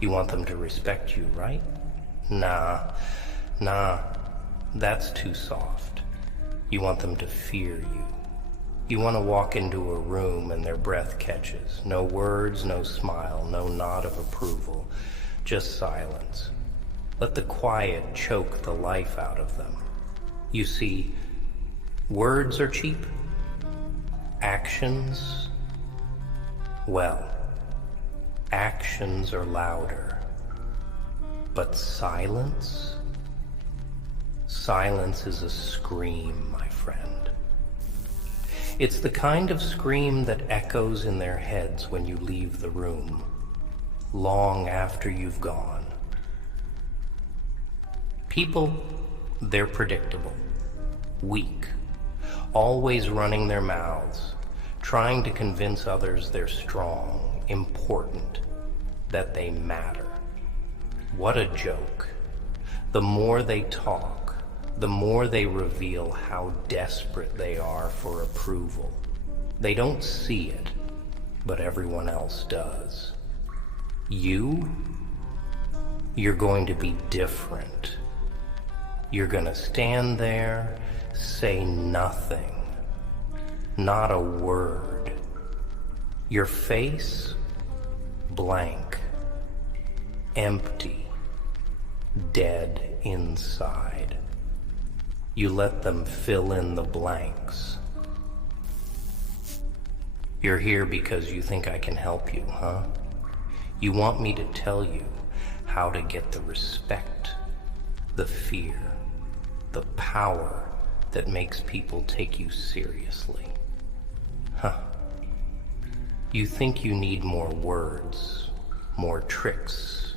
You want them to respect you, right? Nah, that's too soft. You want them to fear you. You want to walk into a room and their breath catches. No words, no smile, no nod of approval, just silence. Let the quiet choke the life out of them. You see, words are cheap. Actions, well, actions are louder. But silence? Silence is a scream, my friend. It's the kind of scream that echoes in their heads when you leave the room, long after you've gone. People, they're predictable, weak, always running their mouths, trying to convince others they're strong, important, that they matter. What a joke. The more they talk, the more they reveal how desperate they are for approval. They don't see it, but everyone else does. You're going to be different. You're gonna stand there, say nothing, not a word. Your face, blank, empty, dead inside. You let them fill in the blanks. You're here because you think I can help you, huh? You want me to tell you how to get the respect, the fear, the power that makes people take you seriously. Huh. You think you need more words, more tricks,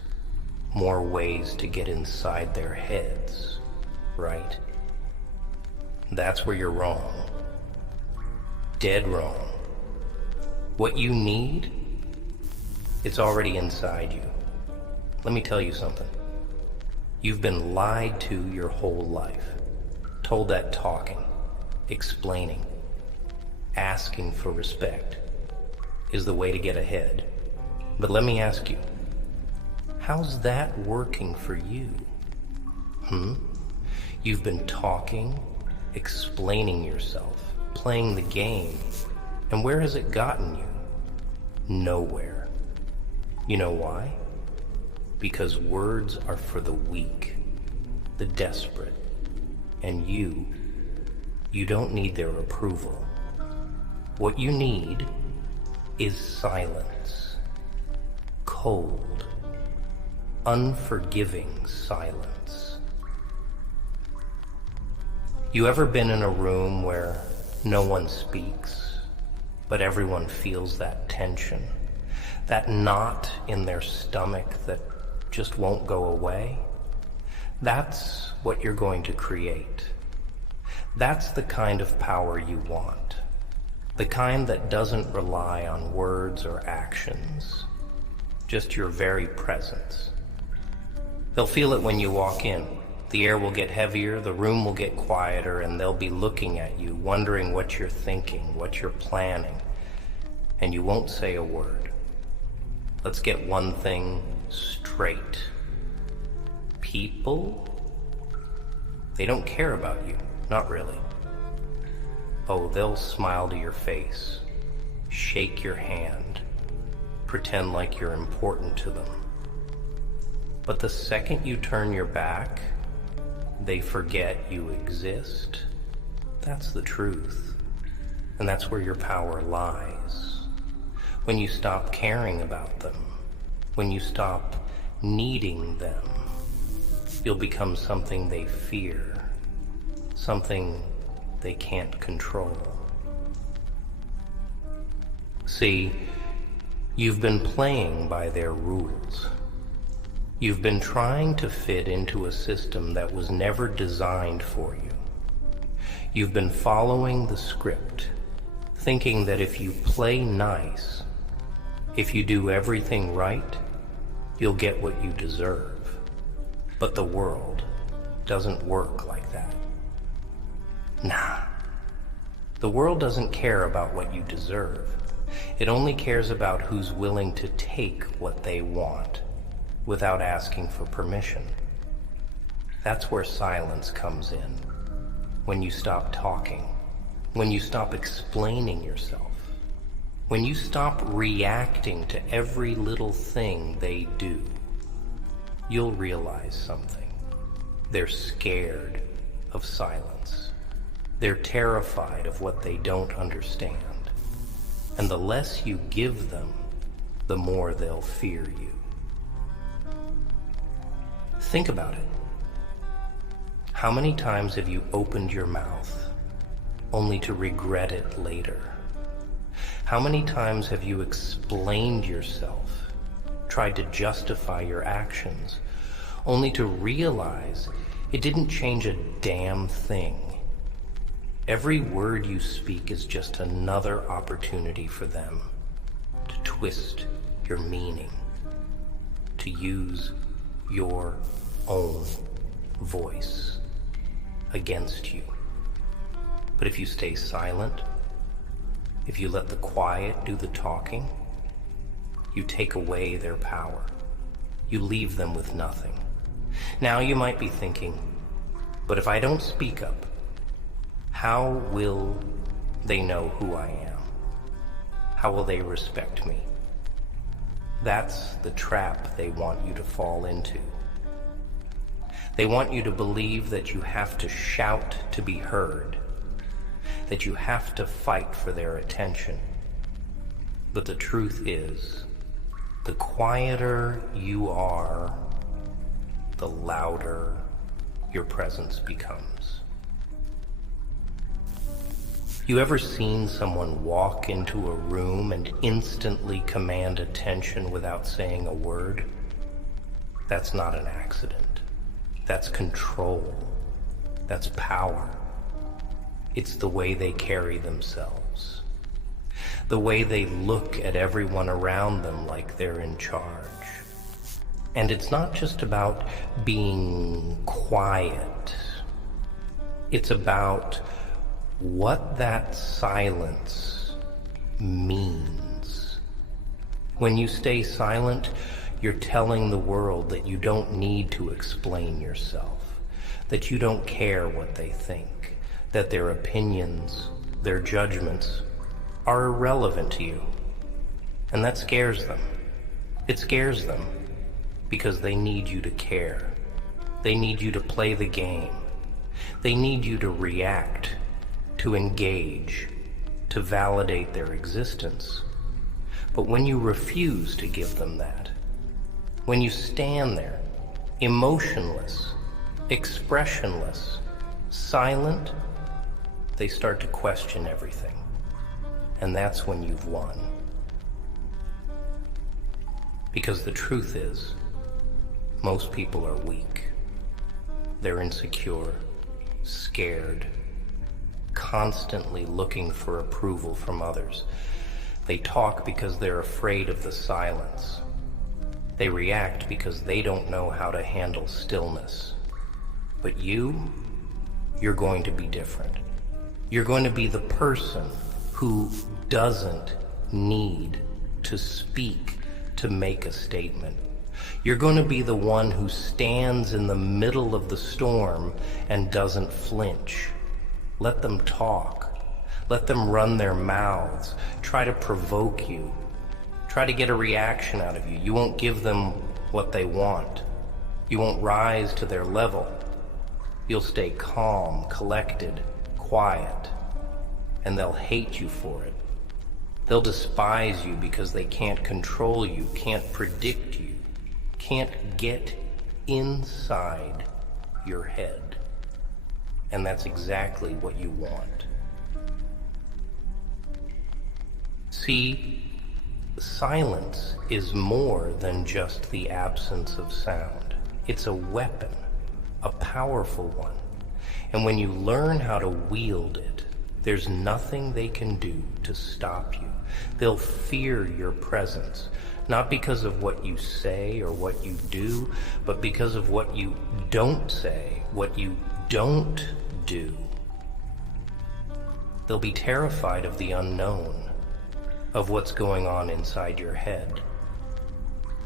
more ways to get inside their heads, right? That's where you're wrong. Dead wrong. What you need, it's already inside you. Let me tell you something. You've been lied to your whole life. Told that talking, explaining, asking for respect is the way to get ahead. But let me ask you, how's that working for you? You've been talking, explaining yourself, playing the game, and where has it gotten you? Nowhere. You know why? Because words are for the weak, the desperate, and you don't need their approval. What you need is silence. Cold, unforgiving silence. You ever been in a room where no one speaks, but everyone feels that tension, that knot in their stomach that just won't go away? That's what you're going to create. That's the kind of power you want. The kind that doesn't rely on words or actions, just your very presence. They'll feel it when you walk in. The air will get heavier, the room will get quieter, and they'll be looking at you, wondering what you're thinking, what you're planning, and you won't say a word. Let's get one thing straight. People, they don't care about you, not really. Oh, they'll smile to your face, shake your hand, pretend like you're important to them. But the second you turn your back, they forget you exist. That's the truth. And that's where your power lies. When you stop caring about them, when you stop needing them, you'll become something they fear, something they can't control. See, you've been playing by their rules. You've been trying to fit into a system that was never designed for you. You've been following the script, thinking that if you play nice, if you do everything right, you'll get what you deserve. But the world doesn't work like that. Nah. The world doesn't care about what you deserve. It only cares about who's willing to take what they want. without asking for permission. That's where silence comes in. When you stop talking, when you stop explaining yourself, when you stop reacting to every little thing they do, you'll realize something. They're scared of silence. They're terrified of what they don't understand. And the less you give them, the more they'll fear you. Think about it. How many times have you opened your mouth only to regret it later? How many times have you explained yourself, tried to justify your actions, only to realize it didn't change a damn thing? Every word you speak is just another opportunity for them to twist your meaning, to use your own voice against you. But if you stay silent, if you let the quiet do the talking, you take away their power. You leave them with nothing. Now you might be thinking, but if I don't speak up, how will they know who I am? How will they respect me? That's the trap they want you to fall into. They want you to believe that you have to shout to be heard, that you have to fight for their attention. But the truth is, the quieter you are, the louder your presence becomes. You ever seen someone walk into a room and instantly command attention without saying a word? That's not an accident. That's control. That's power. It's the way they carry themselves. The way they look at everyone around them like they're in charge. And it's not just about being quiet. It's about what that silence means. When you stay silent, you're telling the world that you don't need to explain yourself, that you don't care what they think, that their opinions, their judgments are irrelevant to you. And that scares them. It scares them because they need you to care. They need you to play the game. They need you to react, to engage, to validate their existence. But when you refuse to give them that, when you stand there, emotionless, expressionless, silent, they start to question everything. And that's when you've won. Because the truth is, most people are weak. They're insecure, scared, constantly looking for approval from others. They talk because they're afraid of the silence. They react because they don't know how to handle stillness. But you're going to be different. You're going to be the person who doesn't need to speak to make a statement. You're going to be the one who stands in the middle of the storm and doesn't flinch. Let them talk. Let them run their mouths. Try to provoke you. Try to get a reaction out of you. You won't give them what they want. You won't rise to their level. You'll stay calm, collected, quiet, and they'll hate you for it. They'll despise you because they can't control you, can't predict you, can't get inside your head. And that's exactly what you want. See, silence is more than just the absence of sound. It's a weapon, a powerful one. And when you learn how to wield it, there's nothing they can do to stop you. They'll fear your presence, not because of what you say or what you do, but because of what you don't say, what you don't do. They'll be terrified of the unknown, of what's going on inside your head.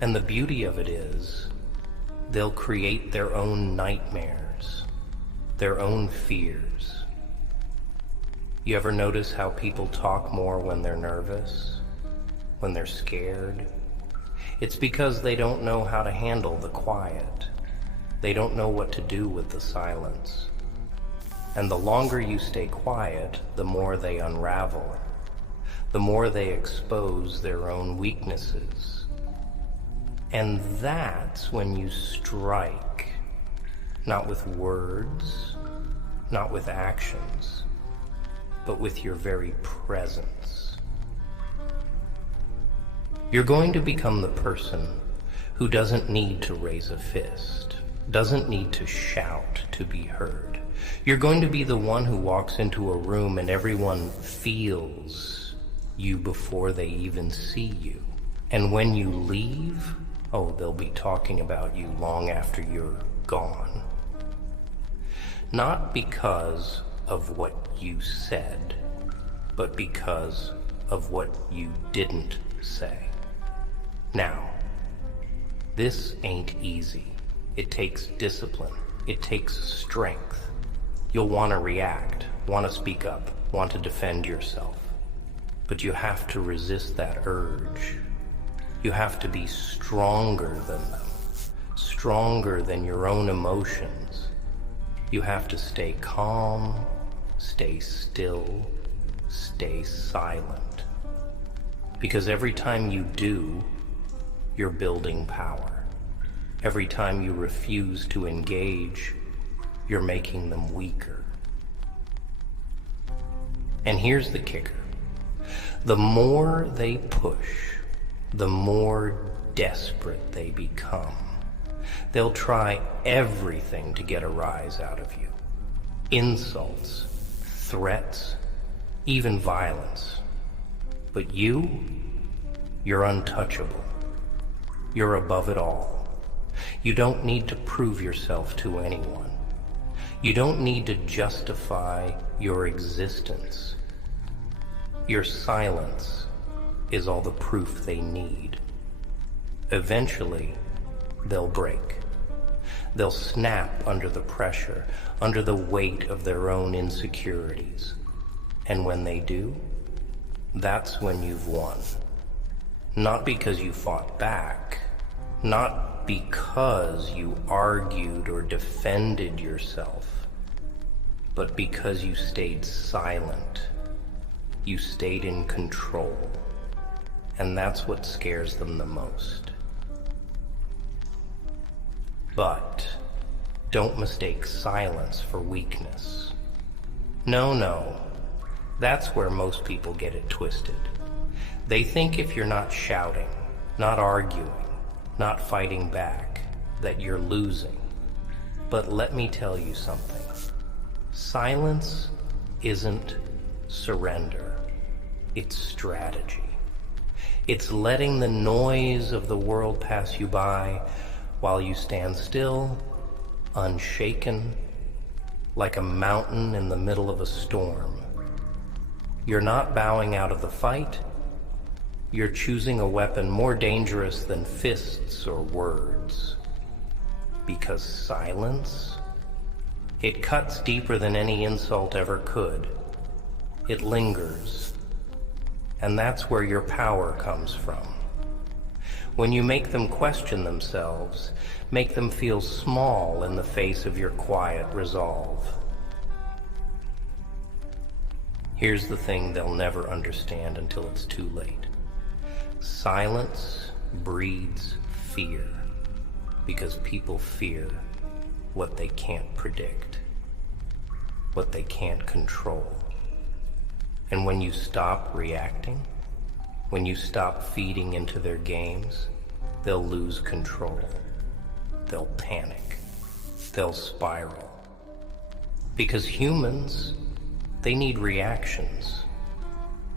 And the beauty of it is, they'll create their own nightmares, their own fears. You ever notice how people talk more when they're nervous, when they're scared? It's because they don't know how to handle the quiet. They don't know what to do with the silence. And the longer you stay quiet, the more they unravel, the more they expose their own weaknesses. And that's when you strike, not with words, not with actions, but with your very presence. You're going to become the person who doesn't need to raise a fist, doesn't need to shout to be heard. You're going to be the one who walks into a room and everyone feels you before they even see you. And when you leave, oh, they'll be talking about you long after you're gone. Not because of what you said, but because of what you didn't say. Now, this ain't easy. It takes discipline. It takes strength. You'll want to react, want to speak up, want to defend yourself. But you have to resist that urge. You have to be stronger than them, stronger than your own emotions. You have to stay calm, stay still, stay silent. Because every time you do, you're building power. Every time you refuse to engage, you're making them weaker. And here's the kicker. The more they push, the more desperate they become. They'll try everything to get a rise out of you. Insults, threats, even violence. But you're untouchable. You're above it all. You don't need to prove yourself to anyone. You don't need to justify your existence. Your silence is all the proof they need. Eventually, they'll break. They'll snap under the pressure, under the weight of their own insecurities. And when they do, that's when you've won. Not because you fought back, not because you argued or defended yourself, but because you stayed silent. You stayed in control. And that's what scares them the most. But don't mistake silence for weakness. No, that's where most people get it twisted. They think if you're not shouting, not arguing, not fighting back, that you're losing. But let me tell you something. Silence isn't surrender. It's strategy. It's letting the noise of the world pass you by while you stand still, unshaken, like a mountain in the middle of a storm. You're not bowing out of the fight. You're choosing a weapon more dangerous than fists or words. Because silence, it cuts deeper than any insult ever could. It lingers. And that's where your power comes from. When you make them question themselves, make them feel small in the face of your quiet resolve. Here's the thing they'll never understand until it's too late. Silence breeds fear, because people fear what they can't predict, what they can't control. And when you stop reacting, when you stop feeding into their games, they'll lose control. They'll panic. They'll spiral. Because humans, they need reactions.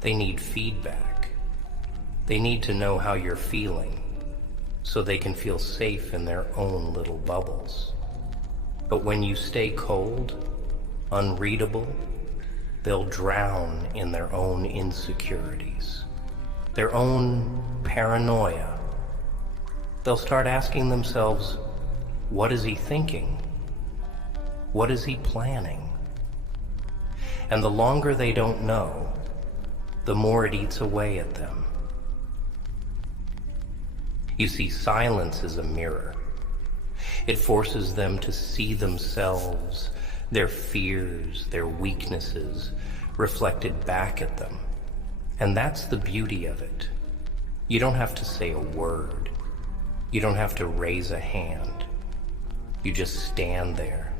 They need feedback. They need to know how you're feeling so they can feel safe in their own little bubbles. But when you stay cold, unreadable, they'll drown in their own insecurities, their own paranoia, They'll start asking themselves, what is he thinking? What is he planning? And the longer they don't know, the more it eats away at them. You see, silence is a mirror. It forces them to see themselves, their fears, their weaknesses, reflected back at them. And that's the beauty of it. You don't have to say a word. You don't have to raise a hand. You just stand there,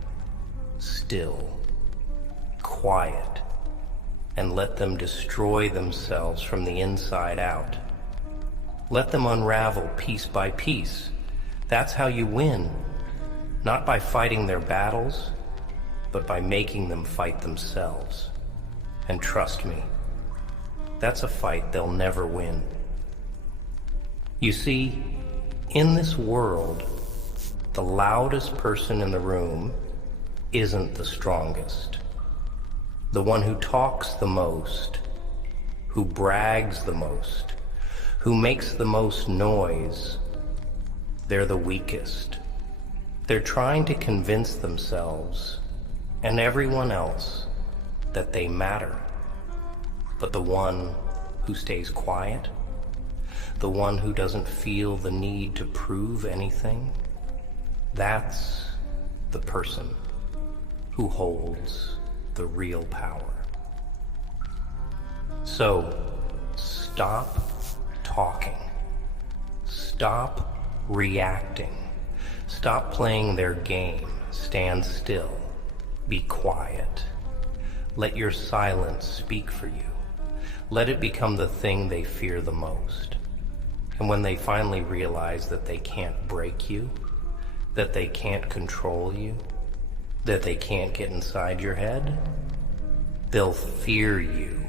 still, quiet, and let them destroy themselves from the inside out. Let them unravel piece by piece. That's how you win. Not by fighting their battles, but by making them fight themselves. And trust me, that's a fight they'll never win. You see, in this world, the loudest person in the room isn't the strongest. The one who talks the most, who brags the most, who makes the most noise, they're the weakest. They're trying to convince themselves and everyone else that they matter. But the one who stays quiet, the one who doesn't feel the need to prove anything, that's the person who holds the real power. So, stop talking. Stop reacting. Stop playing their game. Stand still. Be quiet. Let your silence speak for you. Let it become the thing they fear the most. And when they finally realize that they can't break you, that they can't control you, that they can't get inside your head, they'll fear you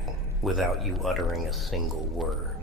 without you uttering a single word.